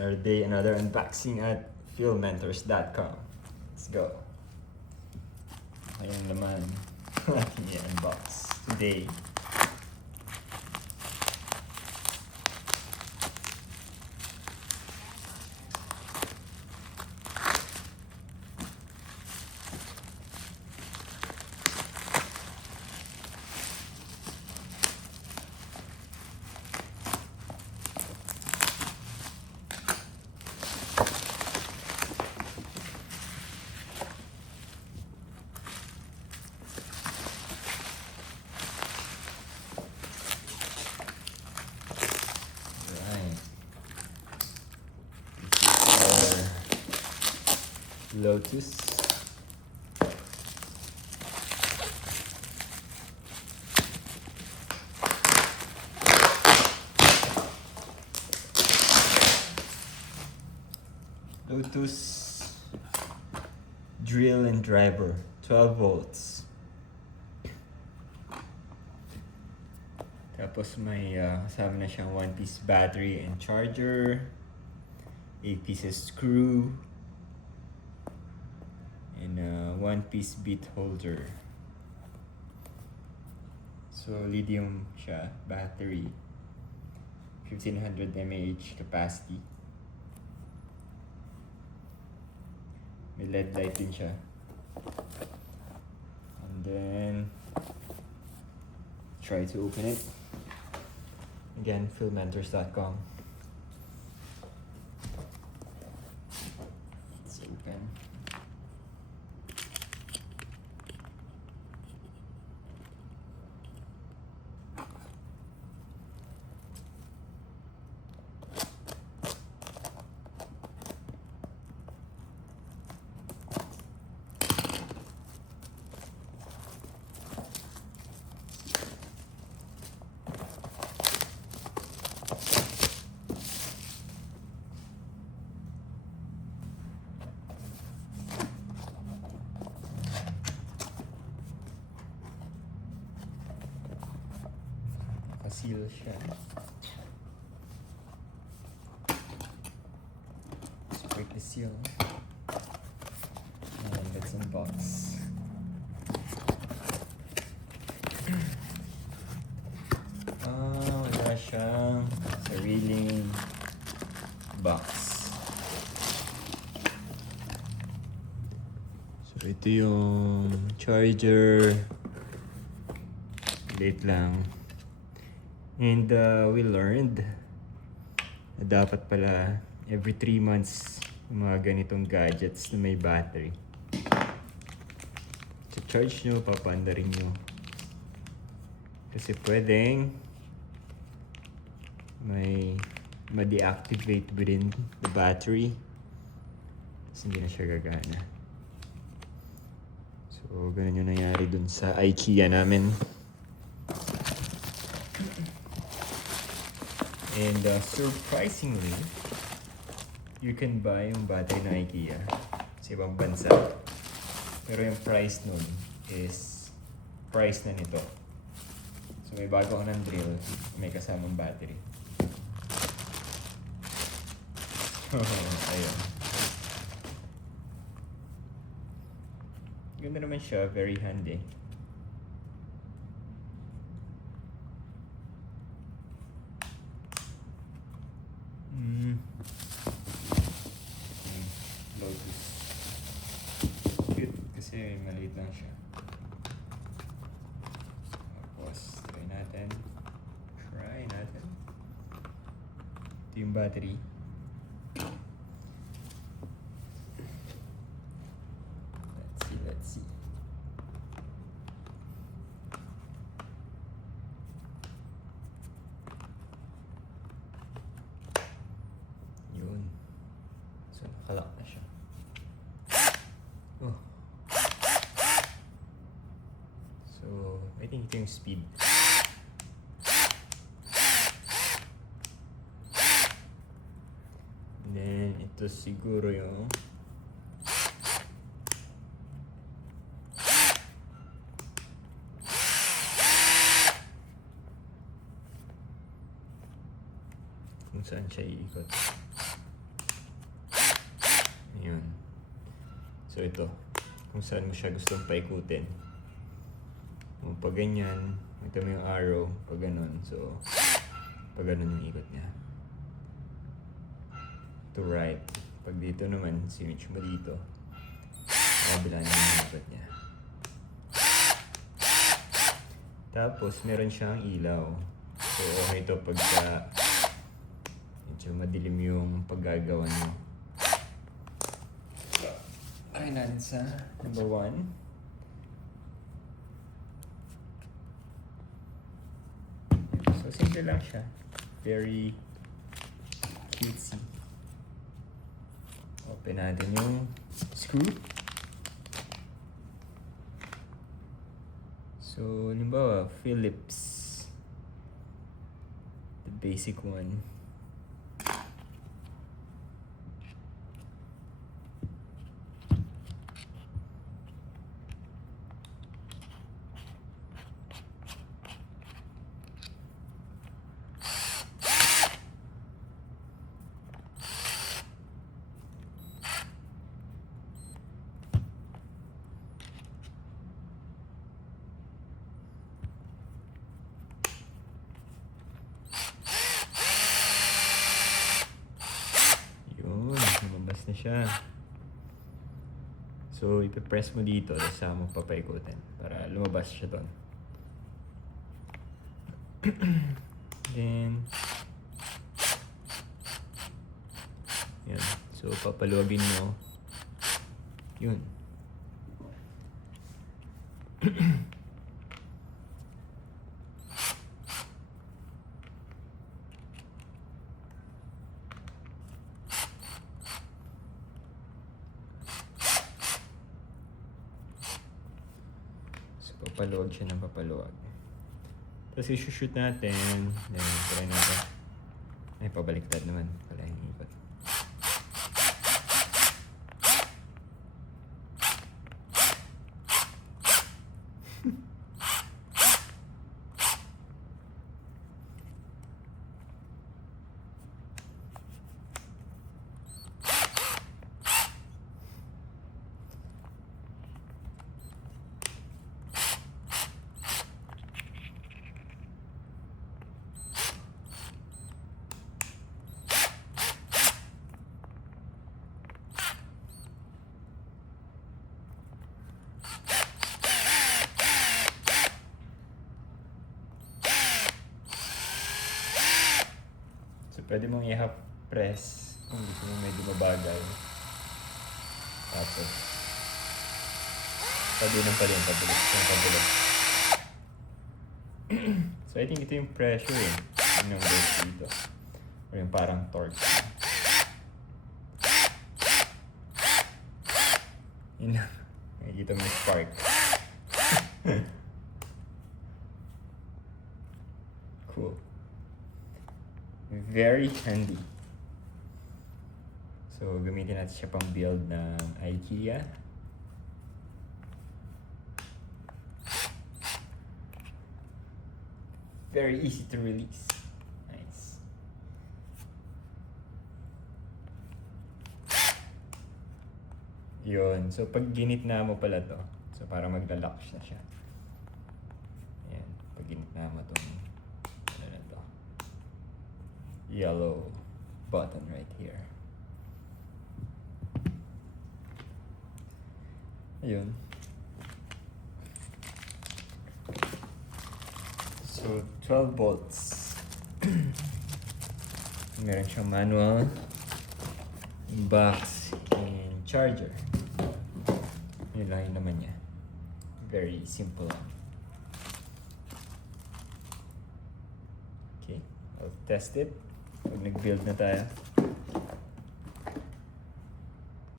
Another day, another unboxing at filmmentors.com. Let's go. Ayun naman ating i-unbox today. Lotus. Lotus drill and driver, 12 volts. Tapos may kasama na siyang 1-piece battery and charger, 8 pieces screw, and a 1-piece bit holder. So lithium siya, battery, 1500 mAh capacity. May LED light din siya. And then try to open it. Again, filmmentors.com. Let's open. Seal siya. Let's break the seal. And let's unbox. Wala siyang sariling box. So ito yung charger. Late lang. And we learned na dapat pala every 3 months yung mga ganitong gadgets na may battery. So charge nyo, papanda rin nyo. Kasi pwedeng may ma-deactivate within the battery. Kasi hindi na siya gagana. So ganun yung nangyari dun sa IKEA namin. And surprisingly, you can buy yung battery ng IKEA sa ibang bansa. Pero yung price nun is price na nito. So may bago ako ng drill, may kasamang battery. Ayun. Ganda naman siya, very handy. Lotus. Cute kasi maliit lang siya. Tapos try natin. Ito yung battery. Let's see. Yun. So nakalock na siya. Oh. So, I think ito yung speed. And then, ito siguro yung kung saan siya iikot. So ito, kung saan mo siya gustong paikutin. Kung pag ganyan, ito mo yung arrow, pag ganun. So, pag ganun yung ikot niya. To right. Pag dito naman, switch mo dito. Kabila naman yung ikot niya. Tapos, meron siyang ilaw. So, okay ito pagka medyo madilim yung paggagawa niyo. Okay natin sa number 1. So, simple lang siya. Very cutesy. Open natin yung screw. So, halimbawa, Phillips. The basic one. Lumabas na siya. So, ipipress mo dito, tapos saka mo papaikutin para lumabas siya doon. Then, yan. So, papaluwagin mo. Yun. Papaluwag siya ng papaluwag. Tapos isushoot natin. Then, try natin. Ay, pabaliktad naman. Pala yung ikot. Pwede mong i-half press kung gusto mo medyo mabagal. Tapos, pabilang pa rin, pabilang. So, I think ito yung pressure eh. Yung numbers dito. Or yung parang torque. Yun lang. Nakikita mo yung spark. Cool. Very handy. So, gamitin natin siya pang build ng IKEA. Very easy to release. Nice. Yun. So, pag ginitna mo pala to, so para magla-lock na siya. Ayan. Pag ginitna mo itong yellow button right here. Ayun. So, 12 volts. Meron siyang manual, box, and charger. Yun lang yun naman niya. Very simple. Okay, I'll test it. Pag nag-build na tayo.